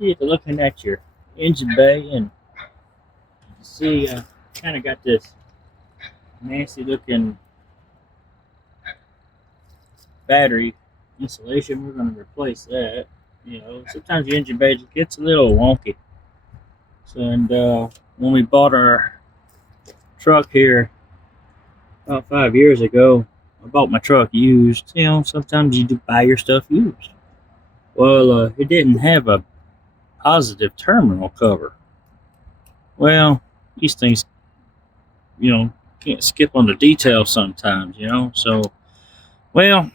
You're looking at your engine bay, and you see, kind of got this nasty looking battery insulation. We're going to replace that. You know, sometimes the engine bay gets a little wonky. So, and when we bought our truck here about 5 years ago, I bought my truck used. You know, sometimes you do buy your stuff used. Well, it didn't have a positive terminal cover. Well, these things, you know, can't skip on the details sometimes, you know. So, well,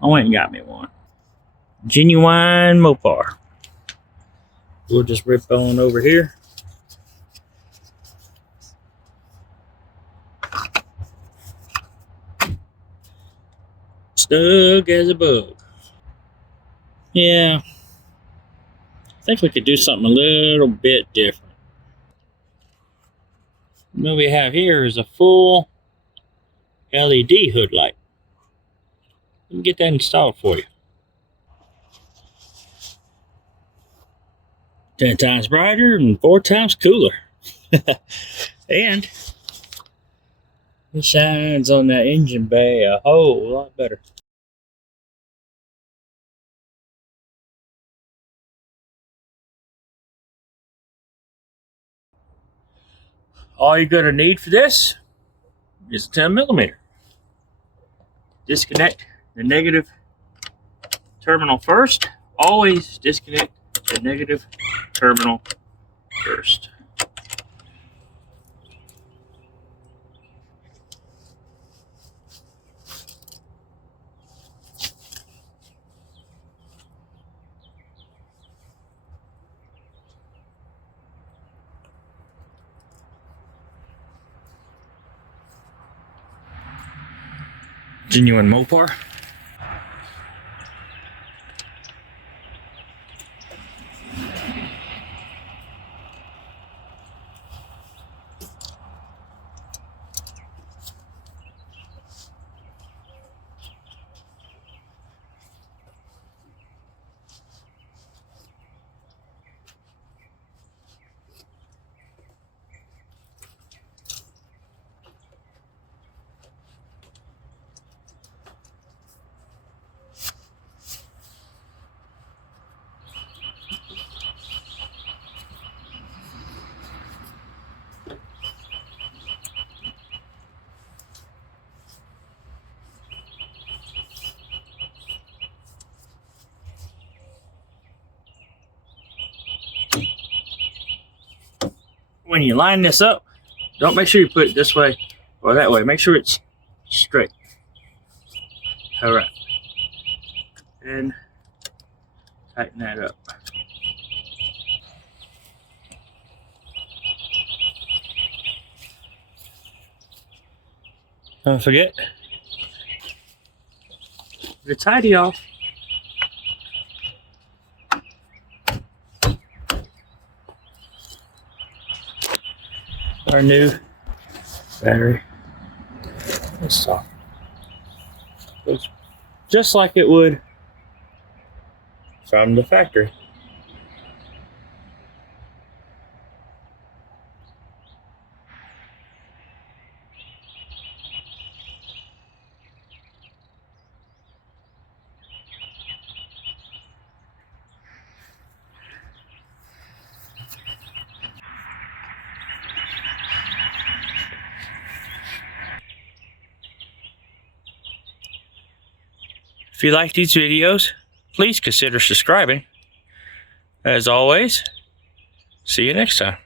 I went and got me one. Genuine Mopar. We'll just rip on over here. Snug as a bug. Yeah, I think we could do something a little bit different. What we have here is a full LED hood light. We can get that installed for you. 10 times brighter and 4 times cooler. And it shines on that engine bay a whole lot better. All you're going to need for this is a 10mm. Disconnect the negative terminal first. Always disconnect the negative terminal first. Genuine Mopar. When you line this up, don't make sure you put it this way or that way. Make sure it's straight. All right. And tighten that up. Don't forget the tidy off. Our new battery. Let's talk. It's just like it would from the factory. If you like these videos, please consider subscribing. As always, see you next time.